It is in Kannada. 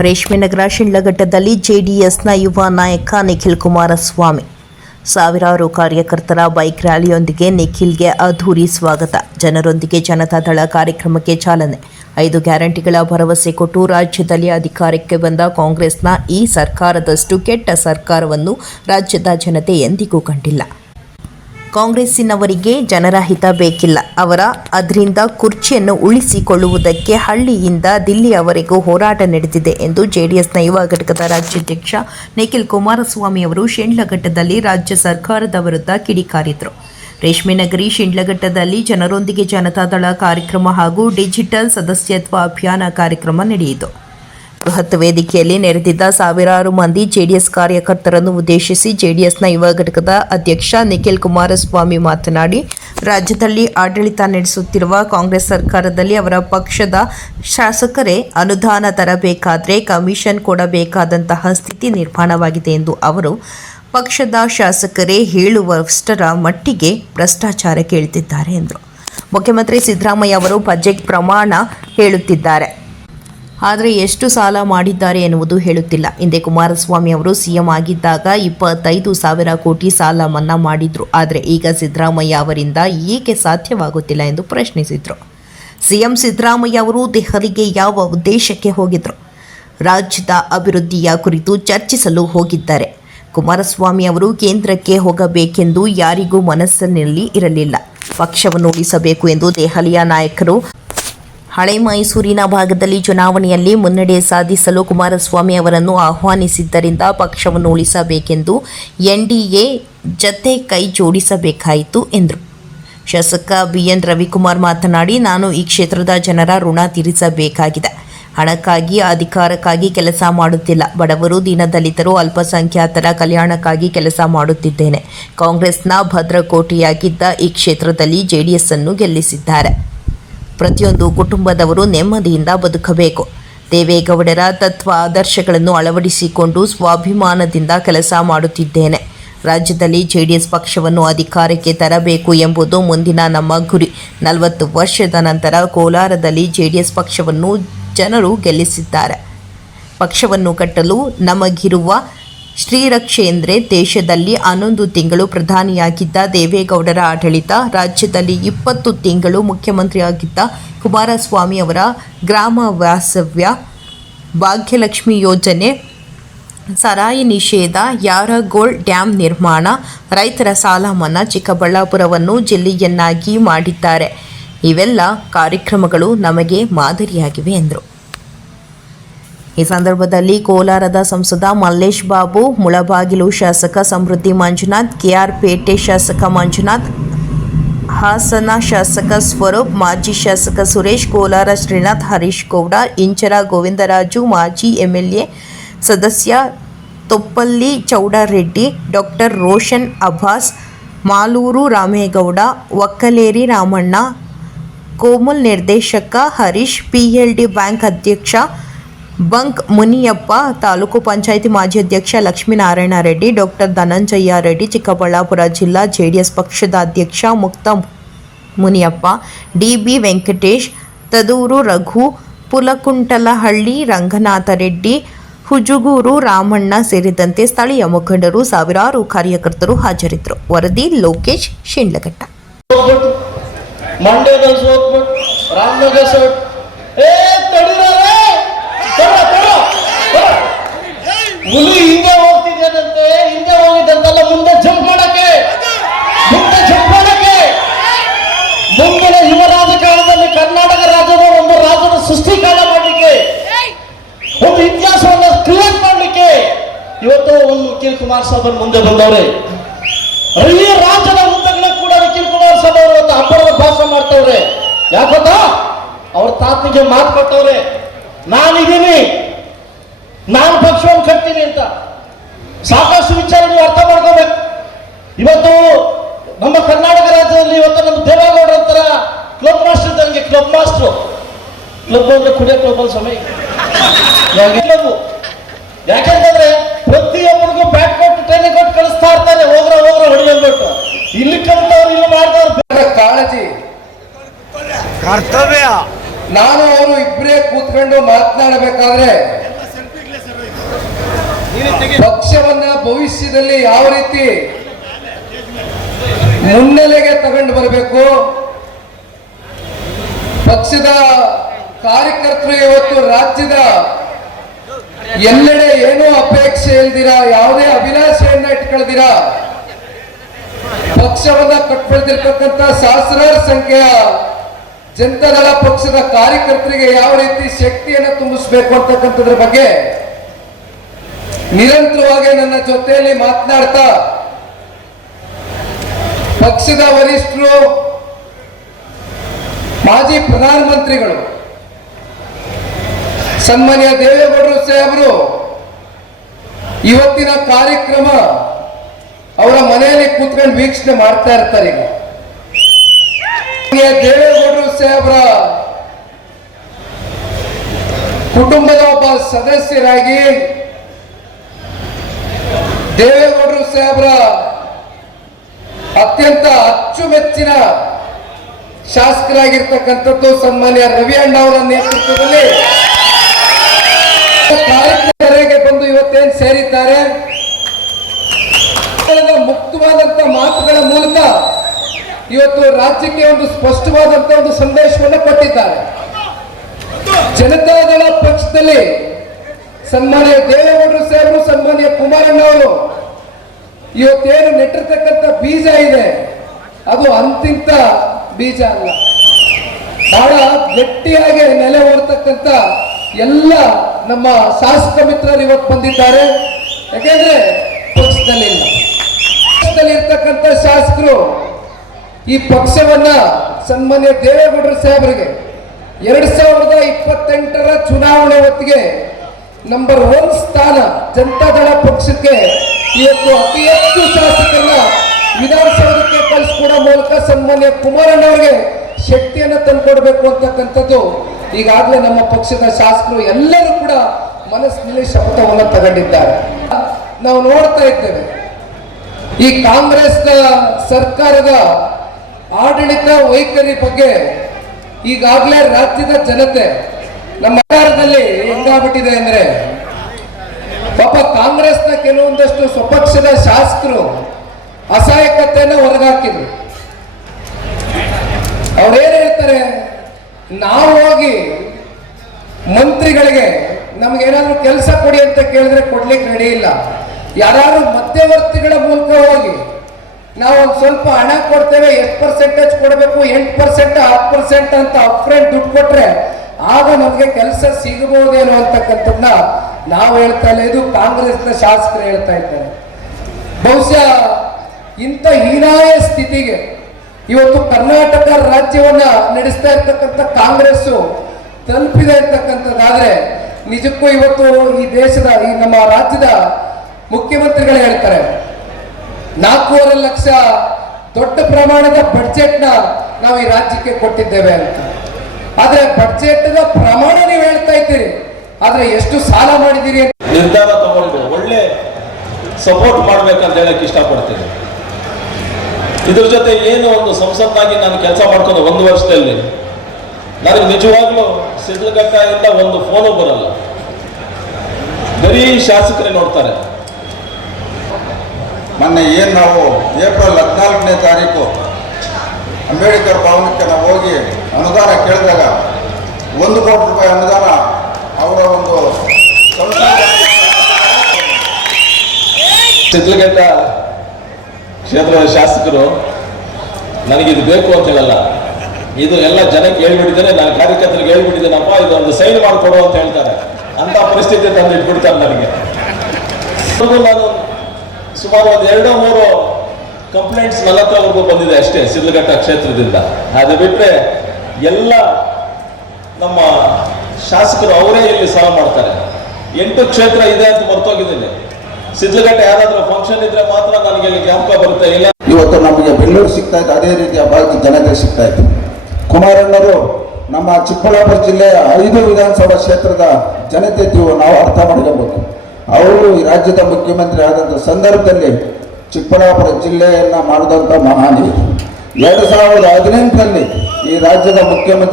ರೇಷ್ಮೆ ನಗರ ಶಿಡ್ಲಘಟ್ಟದಲ್ಲಿ ಜೆಡಿಎಸ್ನ ಯುವ ನಾಯಕ ನಿಖಿಲ್ ಕುಮಾರಸ್ವಾಮಿ. ಸಾವಿರಾರು ಕಾರ್ಯಕರ್ತರ ಬೈಕ್ ರ್ಯಾಲಿಯೊಂದಿಗೆ ನಿಖಿಲ್ಗೆ ಅದ್ಧೂರಿ ಸ್ವಾಗತ. ಜನರೊಂದಿಗೆ ಜನತಾದಳ ಕಾರ್ಯಕ್ರಮಕ್ಕೆ ಚಾಲನೆ. ಐದು ಗ್ಯಾರಂಟಿಗಳ ಭರವಸೆ ಕೊಟ್ಟು ರಾಜ್ಯದಲ್ಲಿ ಅಧಿಕಾರಕ್ಕೆ ಬಂದ ಕಾಂಗ್ರೆಸ್ನ ಈ ಸರ್ಕಾರದಷ್ಟು ಕೆಟ್ಟ ಸರ್ಕಾರವನ್ನು ರಾಜ್ಯದ ಜನತೆ ಎಂದಿಗೂ ಕಂಡಿಲ್ಲ. ಕಾಂಗ್ರೆಸ್ಸಿನವರಿಗೆ ಜನರ ಹಿತ ಬೇಕಿಲ್ಲ. ಅವರ ಅದರಿಂದ ಕುರ್ಚಿಯನ್ನು ಉಳಿಸಿಕೊಳ್ಳುವುದಕ್ಕೆ ಹಳ್ಳಿಯಿಂದ ದಿಲ್ಲಿಯವರೆಗೂ ಹೋರಾಟ ನಡೆದಿದೆ ಎಂದು ಜೆಡಿಎಸ್ನ ಯುವ ಘಟಕದ ರಾಜ್ಯಾಧ್ಯಕ್ಷ ನಿಖಿಲ್ ಕುಮಾರಸ್ವಾಮಿ ಅವರು ಶಿಂಡ್ಲಘಟ್ಟದಲ್ಲಿ ರಾಜ್ಯ ಸರ್ಕಾರದ ವಿರುದ್ಧ ಕಿಡಿಕಾರಿದರು ರೇಷ್ಮೆ ನಗರಿ ಶಿಂಡ್ಲಘಟ್ಟದಲ್ಲಿ ಜನರೊಂದಿಗೆ ಜನತಾದಳ ಕಾರ್ಯಕ್ರಮ ಹಾಗೂ ಡಿಜಿಟಲ್ ಸದಸ್ಯತ್ವ ಅಭಿಯಾನ ಕಾರ್ಯಕ್ರಮ ನಡೆಯಿತು. ಬೃಹತ್ ವೇದಿಕೆಯಲ್ಲಿ ನೆರೆದಿದ್ದ ಸಾವಿರಾರು ಮಂದಿ ಜೆಡಿಎಸ್ ಕಾರ್ಯಕರ್ತರನ್ನು ಉದ್ದೇಶಿಸಿ ಜೆಡಿಎಸ್ನ ಯುವ ಘಟಕದ ಅಧ್ಯಕ್ಷ ನಿಖಿಲ್ ಕುಮಾರಸ್ವಾಮಿ ಮಾತನಾಡಿ, ರಾಜ್ಯದಲ್ಲಿ ಆಡಳಿತ ನಡೆಸುತ್ತಿರುವ ಕಾಂಗ್ರೆಸ್ ಸರ್ಕಾರದಲ್ಲಿ ಅವರ ಪಕ್ಷದ ಶಾಸಕರೇ ಅನುದಾನ ತರಬೇಕಾದರೆ ಕಮಿಷನ್ ಕೊಡಬೇಕಾದಂತಹ ಸ್ಥಿತಿ ನಿರ್ಮಾಣವಾಗಿದೆ ಎಂದು ಅವರು ಪಕ್ಷದ ಶಾಸಕರೇ ಹೇಳುವಷ್ಟರ ಮಟ್ಟಿಗೆ ಭ್ರಷ್ಟಾಚಾರ ಕೇಳ್ತಿದ್ದಾರೆ ಎಂದರು. ಮುಖ್ಯಮಂತ್ರಿ ಸಿದ್ದರಾಮಯ್ಯ ಅವರು ಬಜೆಟ್ ಪ್ರಮಾಣ ಹೇಳುತ್ತಿದ್ದಾರೆ. ಆದರೆ ಎಷ್ಟು ಸಾಲ ಮಾಡಿದ್ದಾರೆ ಎನ್ನುವುದು ಹೇಳುತ್ತಿಲ್ಲ. ಹಿಂದೆ ಕುಮಾರಸ್ವಾಮಿ ಅವರು ಸಿಎಂ ಆಗಿದ್ದಾಗ ಇಪ್ಪತ್ತೈದು ಸಾವಿರ ಕೋಟಿ ಸಾಲ ಮನ್ನಾ ಮಾಡಿದ್ರು. ಆದರೆ ಈಗ ಸಿದ್ದರಾಮಯ್ಯ ಅವರಿಂದ ಏಕೆ ಸಾಧ್ಯವಾಗುತ್ತಿಲ್ಲ ಎಂದು ಪ್ರಶ್ನಿಸಿದರು. ಸಿಎಂ ಸಿದ್ದರಾಮಯ್ಯ ಅವರು ದೆಹಲಿಗೆ ಯಾವ ಉದ್ದೇಶಕ್ಕೆ ಹೋಗಿದ್ರು? ರಾಜ್ಯದ ಅಭಿವೃದ್ಧಿಯ ಕುರಿತು ಚರ್ಚಿಸಲು ಹೋಗಿದ್ದಾರೆ. ಕುಮಾರಸ್ವಾಮಿ ಅವರು ಕೇಂದ್ರಕ್ಕೆ ಹೋಗಬೇಕೆಂದು ಯಾರಿಗೂ ಮನಸ್ಸಿನಲ್ಲಿ ಇರಲಿಲ್ಲ. ಪಕ್ಷವನ್ನು ಉಳಿಸಬೇಕು ಎಂದು ದೆಹಲಿಯ ನಾಯಕರು ಹಳೆ ಮೈಸೂರಿನ ಭಾಗದಲ್ಲಿ ಚುನಾವಣೆಯಲ್ಲಿ ಮುನ್ನಡೆ ಸಾಧಿಸಲು ಕುಮಾರಸ್ವಾಮಿ ಅವರನ್ನು ಆಹ್ವಾನಿಸಿದ್ದರಿಂದ ಪಕ್ಷವನ್ನು ಉಳಿಸಬೇಕೆಂದು ಎನ್ಡಿಎ ಜತೆ ಕೈ ಜೋಡಿಸಬೇಕಾಯಿತು ಎಂದರು. ಶಾಸಕ ಬಿಎನ್ ರವಿಕುಮಾರ್ ಮಾತನಾಡಿ, ನಾನು ಈ ಕ್ಷೇತ್ರದ ಜನರ ಋಣ ತೀರಿಸಬೇಕಾಗಿದೆ. ಹಣಕ್ಕಾಗಿ, ಅಧಿಕಾರಕ್ಕಾಗಿ ಕೆಲಸ ಮಾಡುತ್ತಿಲ್ಲ. ಬಡವರು, ದೀನದಲಿತರು, ಅಲ್ಪಸಂಖ್ಯಾತರ ಕಲ್ಯಾಣಕ್ಕಾಗಿ ಕೆಲಸ ಮಾಡುತ್ತಿದ್ದೇನೆ. ಕಾಂಗ್ರೆಸ್ನ ಭದ್ರಕೋಟೆಯಾಗಿದ್ದ ಈ ಕ್ಷೇತ್ರದಲ್ಲಿ ಜೆಡಿಎಸ್ ಅನ್ನು ಗೆಲ್ಲಿಸಿದ್ದಾರೆ. ಪ್ರತಿಯೊಂದು ಕುಟುಂಬದವರು ನೆಮ್ಮದಿಯಿಂದ ಬದುಕಬೇಕು. ದೇವೇಗೌಡರ ತತ್ವ ಆದರ್ಶಗಳನ್ನು ಅಳವಡಿಸಿಕೊಂಡು ಸ್ವಾಭಿಮಾನದಿಂದ ಕೆಲಸ ಮಾಡುತ್ತಿದ್ದೇನೆ. ರಾಜ್ಯದಲ್ಲಿ ಜೆ ಡಿ ಎಸ್ ಪಕ್ಷವನ್ನು ಅಧಿಕಾರಕ್ಕೆ ತರಬೇಕು ಎಂಬುದು ಮುಂದಿನ ನಮ್ಮ ಗುರಿ. ನಲವತ್ತು ವರ್ಷದ ನಂತರ ಕೋಲಾರದಲ್ಲಿ ಜೆ ಡಿ ಎಸ್ ಪಕ್ಷವನ್ನು ಜನರು ಗೆಲ್ಲಿಸಿದ್ದಾರೆ. ಪಕ್ಷವನ್ನು ಕಟ್ಟಲು ನಮಗಿರುವ ಶ್ರೀರಕ್ಷೆ ಎಂದರೆ ದೇಶದಲ್ಲಿ ಹನ್ನೊಂದು ತಿಂಗಳು ಪ್ರಧಾನಿಯಾಗಿದ್ದ ದೇವೇಗೌಡರ ಆಡಳಿತ, ರಾಜ್ಯದಲ್ಲಿ ಇಪ್ಪತ್ತು ತಿಂಗಳು ಮುಖ್ಯಮಂತ್ರಿಯಾಗಿದ್ದ ಕುಮಾರಸ್ವಾಮಿ ಅವರ ಗ್ರಾಮ ವಾಸವ್ಯ, ಭಾಗ್ಯಲಕ್ಷ್ಮಿ ಯೋಜನೆ, ಸರಾಯಿ ನಿಷೇಧ, ಯಾರಗೋಳ್ ಡ್ಯಾಂ ನಿರ್ಮಾಣ, ರೈತರ ಸಾಲ ಮನ್ನಾ ಚಿಕ್ಕಬಳ್ಳಾಪುರವನ್ನು ಜಿಲ್ಲೆಯನ್ನಾಗಿ ಮಾಡಿದ್ದಾರೆ. ಇವೆಲ್ಲ ಕಾರ್ಯಕ್ರಮಗಳು ನಮಗೆ ಮಾದರಿಯಾಗಿವೆ ಎಂದರು. ಈ ಸಂದರ್ಭದಲ್ಲಿ ಕೋಲಾರದ ಸಂಸದ ಮಲ್ಲೇಶ್ ಬಾಬು, ಮುಳಬಾಗಿಲು ಶಾಸಕ ಸಮೃದ್ಧಿ ಮಂಜುನಾಥ್, ಕೆಆರ್ ಪೇಟೆ ಶಾಸಕ ಮಂಜುನಾಥ್, ಹಾಸನ ಶಾಸಕ ಸ್ವರೂಪ್, ಮಾಜಿ ಶಾಸಕ ಸುರೇಶ್, ಕೋಲಾರ ಶ್ರೀನಾಥ್ ಹರೀಶ್ ಗೌಡ, ಇಂಚರ ಗೋವಿಂದರಾಜು, ಮಾಜಿ ಎಂಎಲ್ಎ ಸದಸ್ಯ ತೊಪ್ಪಲ್ಲಿ ಚೌಡರೆಡ್ಡಿ, ಡಾಕ್ಟರ್ ರೋಷನ್ ಅಭಾಸ್, ಮಾಲೂರು ರಾಮೇಗೌಡ, ಒಕ್ಕಲೇರಿ ರಾಮಣ್ಣ, ಕೋಮುಲ್ ನಿರ್ದೇಶಕ ಹರೀಶ್, ಪಿಎಲ್ಡಿ ಬ್ಯಾಂಕ್ ಅಧ್ಯಕ್ಷ ಬಂಕ್ ಮುನಿಯಪ್ಪ, ತಾಲೂಕು ಪಂಚಾಯಿತಿ ಮಾಜಿ ಅಧ್ಯಕ್ಷ ಲಕ್ಷ್ಮೀನಾರಾಯಣ ರೆಡ್ಡಿ ಡಾಕ್ಟರ್ ಧನಂಜಯ್ಯ ರೆಡ್ಡಿ, ಚಿಕ್ಕಬಳ್ಳಾಪುರ ಜಿಲ್ಲಾ ಜೆಡಿಎಸ್ ಪಕ್ಷದ ಅಧ್ಯಕ್ಷ ಮುಕ್ತ ಮುನಿಯಪ್ಪ ಡಿಬಿ ವೆಂಕಟೇಶ್, ತದೂರು ರಘು, ಪುಲಕುಂಟಲಹಳ್ಳಿ, ರಂಗನಾಥ ರೆಡ್ಡಿ, ಹುಜುಗೂರು ರಾಮಣ್ಣ ಸೇರಿದಂತೆ ಸ್ಥಳೀಯ ಮುಖಂಡರು, ಸಾವಿರಾರು ಕಾರ್ಯಕರ್ತರು ಹಾಜರಿದ್ದರು. ವರದಿ ಲೋಕೇಶ್ ಶಿಂಡ್ಲಘಟ್ಟ ಮಂಡ್ಯದಲ್ಲಿ ಹುಲಿ ಹಿಂದೆ ಹೋಗ್ತಿದ್ದಂತೆ ಹಿಂದೆ ಹೋಗಿದ್ದಂತಲ್ಲ ಮುಂದೆ ಜಂಪ್ ಮಾಡಕ್ಕೆ ಮುಂದೆ ಜಂಪ್ ಮಾಡಕ್ಕೆ ಮುಂದಿನ ಯುವ ರಾಜಕಾರಣದಲ್ಲಿ ಕರ್ನಾಟಕ ರಾಜ್ಯದ ಒಂದು ರಾಜ್ಯದ ಸೃಷ್ಟಿಕರಣ ಮಾಡಲಿಕ್ಕೆ ಒಂದು ಇತಿಹಾಸವನ್ನು ಕ್ರಿಯೇಟ್ ಮಾಡಲಿಕ್ಕೆ ಇವತ್ತು ಒಂದು ನಿಖಿಲ್ ಕುಮಾರಸ್ವಾಮಿ ಮುಂದೆ ಬಂದವ್ರೆ ಈ ರಾಜ್ಯದ ಮುಂದಗಡೆ ಕೂಡ ನಿಖಿಲ್ ಕುಮಾರಸ್ವಾಮಿ ಅವರು ಒಂದು ಹಬ್ಬರದ ಭಾಷಣ ಮಾಡ್ತವ್ರೆ ಯಾಕೊತ್ತಾ ಅವ್ರ ತಾತನಿಗೆ ಮಾತು ಕೊಟ್ಟವ್ರೆ ನಾನಿದ್ದೀನಿ. ನಾನು ಪಕ್ಷವನ್ನು ಕಟ್ತೀನಿ ಅಂತ. ಸಾಕಷ್ಟು ವಿಚಾರ ನೀವು ಅರ್ಥ ಮಾಡ್ಕೋಬೇಕು. ಇವತ್ತು ನಮ್ಮ ಕರ್ನಾಟಕ ರಾಜ್ಯದಲ್ಲಿ ಇವತ್ತು ನಮ್ಮ ದೇವೇಗೌಡರ ಹತ್ರ ಕ್ಲಬ್ ಮಾಸ್ಟರ್ ಇದ್ದಂಗೆ ಕ್ಲಬ್ ಮಾಸ್ಟ್ರು ಕ್ಲಬ್ ಅಂದ್ರೆ ಕುಡಿಯೋ ಕ್ಲಬ್ ಅಲ್ಲಿ ಸಮಯ ಕ್ಲಬ್ ಯಾಕೆಂತಂದ್ರೆ ಪ್ರತಿಯೊಬ್ಬರಿಗೂ ಬ್ಯಾಟ್ ಕೊಟ್ಟು ಟ್ರೈನಿಂಗ್ ಕೊಟ್ಟು ಕಳಿಸ್ತಾ ಇರ್ತಾರೆ. ಹೋಗ್ರ ಹೋಗ್ರ ಹೊಡಿ ಅಂದ್ಬಿಟ್ಟು. ಇಲ್ಲಿ ಕಲ್ತವ್ರು ಇಲ್ಲಿ ಮಾಡ್ದವ್ರು ಕಾಳಜಿ. ಕರ್ತವ್ಯ. ನಾನು ಅವರು ಇಬ್ಬರೇ ಕೂತ್ಕೊಂಡು ಮಾತನಾಡಬೇಕಾದ್ರೆ ಪಕ್ಷವನ್ನ ಭವಿಷ್ಯದಲ್ಲಿ ಯಾವ ರೀತಿ ಮುನ್ನೆಲೆಗೆ ತಗೊಂಡು ಬರಬೇಕು? ಪಕ್ಷದ ಕಾರ್ಯಕರ್ತರು ಇವತ್ತು ರಾಜ್ಯದ ಎಲ್ಲೆಡೆ ಏನೂ ಅಪೇಕ್ಷೆ ಇಲ್ದಿರ? ಯಾವುದೇ ಅಭಿಲಾಷೆಯನ್ನ ಇಟ್ಕೊಳ್ದಿರ? ಪಕ್ಷವನ್ನ ಕಟ್ಕೊಳ್ತಿರ್ತಕ್ಕಂಥ ಸಹಸ್ರಾರು ಸಂಖ್ಯೆಯ ಜನತಾದಳ ಪಕ್ಷದ ಕಾರ್ಯಕರ್ತರಿಗೆ ಯಾವ ರೀತಿ ಶಕ್ತಿಯನ್ನು ತುಂಬಿಸಬೇಕು ಅಂತಕ್ಕಂಥದ್ರ ಬಗ್ಗೆ ನಿರಂತರವಾಗಿ ನನ್ನ ಜೊತೆಯಲ್ಲಿ ಮಾತನಾಡ್ತಾ ಪಕ್ಷದ ವರಿಷ್ಠರು, ಮಾಜಿ ಪ್ರಧಾನಮಂತ್ರಿಗಳು, ಸನ್ಮಾನ್ಯ ದೇವೇಗೌಡರು ಸಾಹೇಬರು, ಇವತ್ತಿನ ಕಾರ್ಯಕ್ರಮ ಅವರ ಮನೆಯಲ್ಲಿ ಕೂತ್ಕೊಂಡು ವೀಕ್ಷಣೆ ಮಾಡ್ತಾ ಇರ್ತಾರೆ ಈಗ. ಸಾಹೇಬರ, ಕುಟುಂಬದ ಒಬ್ಬ ಸದಸ್ಯರಾಗಿ ದೇವೇಗೌಡರು ಸಾಹೇಬ್ರ, ಅತ್ಯಂತ ಅಚ್ಚುಮೆಚ್ಚಿನ ಶಾಸಕರಾಗಿರ್ತಕ್ಕಂಥದ್ದು ಸನ್ಮಾನ್ಯ ರವಿ ಅಣ್ಣ ಅವರ ನೇತೃತ್ವದಲ್ಲಿ ಕಾರ್ಯಕ್ರಮಕ್ಕೆ ಬಂದು ಇವತ್ತೇನು ಸೇರಿದ್ದಾರೆ. ಮುಕ್ತವಾದಂತ ಮಾತುಗಳ ಮೂಲಕ ಇವತ್ತು ರಾಜ್ಯಕ್ಕೆ ಒಂದು ಸ್ಪಷ್ಟವಾದಂತ ಒಂದು ಸಂದೇಶವನ್ನು ಕೊಟ್ಟಿದ್ದಾರೆ. ಜನತಾದಳ ಪಕ್ಷದಲ್ಲಿ ಸನ್ಮಾನ್ಯ ದೇವೇಗೌಡರು ಸಾಹೇಬರು, ಸನ್ಮಾನ್ಯ ಕುಮಾರಣ್ಣ ಅವರು ಇವತ್ತೇನು ನೆಟ್ಟಿರ್ತಕ್ಕಂಥ ಬೀಜ ಇದೆ. ಅದು ಅಂತಿಂತ ಬೀಜ ಅಲ್ಲ. ಬಹಳ ಗಟ್ಟಿಯಾಗಿ ನೆಲೆ ಹೊರತಕ್ಕಂಥ ಎಲ್ಲ ನಮ್ಮ ಶಾಸಕ ಮಿತ್ರರು ಇವತ್ತು ಬಂದಿದ್ದಾರೆ. ಯಾಕೆಂದ್ರೆ ಪಕ್ಷದಲ್ಲಿ ಪಕ್ಷದಲ್ಲಿ ಇರ್ತಕ್ಕಂಥ ಶಾಸಕರು ಈ ಪಕ್ಷವನ್ನ ಸನ್ಮಾನ್ಯ ದೇವೇಗೌಡರು ಸಾಹೇಬರಿಗೆ ಎರಡ್ ಸಾವಿರದ ಇಪ್ಪತ್ತೆಂಟರ ಚುನಾವಣೆ ಹೊತ್ತಿಗೆ ನಂಬರ್ ಒನ್ ಸ್ಥಾನ ಜನತಾದಳ ಪಕ್ಷಕ್ಕೆ ಇವತ್ತು ಅತಿ ಹೆಚ್ಚು ಶಾಸಕರನ್ನ ವಿಧಾನಸೌಧಕ್ಕೆ ಕಳಿಸ್ಕೊಡೋ ಮೂಲಕ ಸನ್ಮಾನ್ಯ ಕುಮಾರಣ್ಣ ಅವರಿಗೆ ಶಕ್ತಿಯನ್ನು ತಂದುಕೊಡ್ಬೇಕು ಅಂತಕ್ಕಂಥದ್ದು ಈಗಾಗಲೇ ನಮ್ಮ ಪಕ್ಷದ ಶಾಸಕರು ಎಲ್ಲರೂ ಕೂಡ ಮನಸ್ಸಿನಲ್ಲಿ ಶಪಥವನ್ನು ತಗೊಂಡಿದ್ದಾರೆ. ನಾವು ನೋಡ್ತಾ ಇದ್ದೇವೆ. ಈ ಕಾಂಗ್ರೆಸ್ನ ಸರ್ಕಾರದ ಆಡಳಿತ ವೈಖರಿ ಬಗ್ಗೆ ಈಗಾಗಲೇ ರಾಜ್ಯದ ಜನತೆ ನಮ್ಮ ಸರ್ಕಾರದಲ್ಲಿ ಹೆಂಗಾಗ್ಬಿಟ್ಟಿದೆ ಅಂದ್ರೆ ಪಾಪ ಕಾಂಗ್ರೆಸ್ನ ಕೆಲವೊಂದಷ್ಟು ಸ್ವಪಕ್ಷದ ಶಾಸಕರು ಅಸಹಾಯಕತೆಯನ್ನು ಹೊರಗಾಕಿದ್ರು. ಅವ್ರೇನ್ ಹೇಳ್ತಾರೆ? ನಾವು ಹೋಗಿ ಮಂತ್ರಿಗಳಿಗೆ ನಮ್ಗೇನಾದ್ರೂ ಕೆಲಸ ಕೊಡಿ ಅಂತ ಕೇಳಿದ್ರೆ ಕೊಡ್ಲಿಕ್ಕೆ ರೆಡಿ ಇಲ್ಲ. ಯಾರು ಮಧ್ಯವರ್ತಿಗಳ ಮೂಲಕ ಹೋಗಿ ನಾವು ಒಂದು ಸ್ವಲ್ಪ ಹಣ ಕೊಡ್ತೇವೆ, ಎಷ್ಟು ಪರ್ಸೆಂಟೇಜ್ ಕೊಡಬೇಕು, ಎಂಟು ಪರ್ಸೆಂಟ್ ಹತ್ತು ಪರ್ಸೆಂಟ್ ಅಂತ ಅಪ್ರೆಂಟ್ ದುಡ್ಡು ಕೊಟ್ರೆ ಆಗ ನಮಗೆ ಕೆಲಸ ಸಿಗಬಹುದೇನೋ ಅಂತಕ್ಕಂಥದ್ದನ್ನ ನಾವು ಹೇಳ್ತಾ ಇಲ್ಲ. ಇದು ಕಾಂಗ್ರೆಸ್ನ ಶಾಸಕರು ಹೇಳ್ತಾ ಇದ್ದಾರೆ. ಬಹುಶಃ ಇಂಥ ಹೀನಾಯ ಸ್ಥಿತಿಗೆ ಇವತ್ತು ಕರ್ನಾಟಕ ರಾಜ್ಯವನ್ನ ನಡೆಸ್ತಾ ಇರ್ತಕ್ಕಂಥ ಕಾಂಗ್ರೆಸ್ಸು ತಲುಪಿದೆ ಅಂತಕ್ಕಂಥದ್ದಾದ್ರೆ ನಿಜಕ್ಕೂ ಇವತ್ತು ಈ ದೇಶದ, ಈ ನಮ್ಮ ರಾಜ್ಯದ ಮುಖ್ಯಮಂತ್ರಿಗಳು ಹೇಳ್ತಾರೆ ನಾಲ್ಕೂವರೆ ಲಕ್ಷ ದೊಡ್ಡ ಪ್ರಮಾಣದ ಬಡ್ಜೆಟ್ನ ನಾವು ಈ ರಾಜ್ಯಕ್ಕೆ ಕೊಟ್ಟಿದ್ದೇವೆ ಅಂತ. ಆದ್ರೆ ಬಡ್ಜೆಟ್ನ ಪ್ರಮಾಣ ನೀವು ಹೇಳ್ತಾ ಇದ್ದೀರಿ. ಆದ್ರೆ ಎಷ್ಟು ಸಾಲ ಮಾಡಿದ್ದೀರಿ ನಿರ್ಧಾರ ತಗೊಂಡು ಒಳ್ಳೆ ಸಪೋರ್ಟ್ ಮಾಡ್ಬೇಕಂತ ಹೇಳಕ್ ಇಷ್ಟಪಡ್ತೀನಿ. ಇದ್ರ ಜೊತೆ ಏನು ಒಂದು ಸಂಸತ್ನಾಗಿ ನಾನು ಕೆಲಸ ಮಾಡ್ಕೊಂಡು ಒಂದು ವರ್ಷದಲ್ಲಿ ನನಗೆ ನಿಜವಾಗ್ಲೂ ಇಂದ ಒಂದು ಫೋನು ಬರಲ್ಲ. ಬರೀ ಶಾಸಕರೇ ನೋಡ್ತಾರೆ. ಮೊನ್ನೆ ಏನು ನಾವು ಏಪ್ರಿಲ್ ಹದಿನಾಲ್ಕನೇ ತಾರೀಕು ಅಂಬೇಡ್ಕರ್ ಭವನಕ್ಕೆ ನಾವು ಹೋಗಿ ಅನುದಾನ ಕೇಳಿದಾಗ ಒಂದು ಕೋಟಿ ರೂಪಾಯಿ ಅನುದಾನ ಅವರ ಒಂದು ಸಿದ್ಲಘಟ್ಟ ಕ್ಷೇತ್ರದ ಶಾಸಕರು ನನಗಿದು ಬೇಕು ಅಂತ ಹೇಳಲ್ಲ. ಇದು ಎಲ್ಲ ಜನಕ್ಕೆ ಹೇಳ್ಬಿಟ್ಟಿದ್ದೇನೆ ನಾನು ಕಾರ್ಯಕರ್ತರಿಗೆ ಹೇಳ್ಬಿಟ್ಟಿದ್ದೇನಪ್ಪ, ಇದು ಒಂದು ಸೈನ್ ಮಾಡಿಕೊಡು ಅಂತ ಹೇಳ್ತಾರೆ. ಅಂತ ಪರಿಸ್ಥಿತಿ ತಂದು ಇಟ್ಬಿಡ್ತಾರೆ ನನಗೆ ನಾನು ಸುಮಾರು ಒಂದು ಎರಡೋ ಮೂರು ಕಂಪ್ಲೇಂಟ್ಸ್ ನನ್ನ ಹತ್ರವರೆಗೂ ಬಂದಿದೆ ಅಷ್ಟೇ ಸಿದ್ಲಘಟ್ಟ ಕ್ಷೇತ್ರದಿಂದ. ಅದು ಬಿಟ್ಟರೆ ಎಲ್ಲ ನಮ್ಮ ಶಾಸಕರು ಅವರೇ ಇಲ್ಲಿ ಸಹ ಮಾಡ್ತಾರೆ. ಎಂಟು ಕ್ಷೇತ್ರ ಇದೆ ಅಂತ ಮರ್ತೋಗಿದ್ದೀನಿ. ಸಿದ್ಲಘಟ್ಟ ಯಾರಾದರೂ ಫಂಕ್ಷನ್ ಇದ್ರೆ ಮಾತ್ರ ನನಗೆ ಇಲ್ಲಿ ಜ್ಞಾಪಕ ಬರುತ್ತೆ, ಇಲ್ಲ ಇವತ್ತು ನಮಗೆ ಬೆಂಗಳೂರು ಸಿಗ್ತಾ ಇತ್ತು ಅದೇ ರೀತಿಯ ಭಾರತೀಯ ಜನತೆ ಸಿಗ್ತಾ ಇತ್ತು ಕುಮಾರಣ್ಣರು ನಮ್ಮ ಚಿಕ್ಕಬಳ್ಳಾಪುರ ಜಿಲ್ಲೆಯ ಐದು ವಿಧಾನಸಭಾ ಕ್ಷೇತ್ರದ ಜನತೆ ನಾವು ಅರ್ಥ ಮಾಡ್ಕೋಬೇಕು ಅವರು ಈ ರಾಜ್ಯದ ಮುಖ್ಯಮಂತ್ರಿ ಆದಂಥ ಸಂದರ್ಭದಲ್ಲಿ ಚಿಕ್ಕಬಳ್ಳಾಪುರ ಜಿಲ್ಲೆಯನ್ನ ಮಾಡಿದಂಥ ಮಹಾನೀಯರು ಎರಡು ಸಾವಿರದ ಹದಿನೆಂಟರಲ್ಲಿ ಈ ರಾಜ್ಯದ ಮುಖ್ಯಮಂತ್ರಿ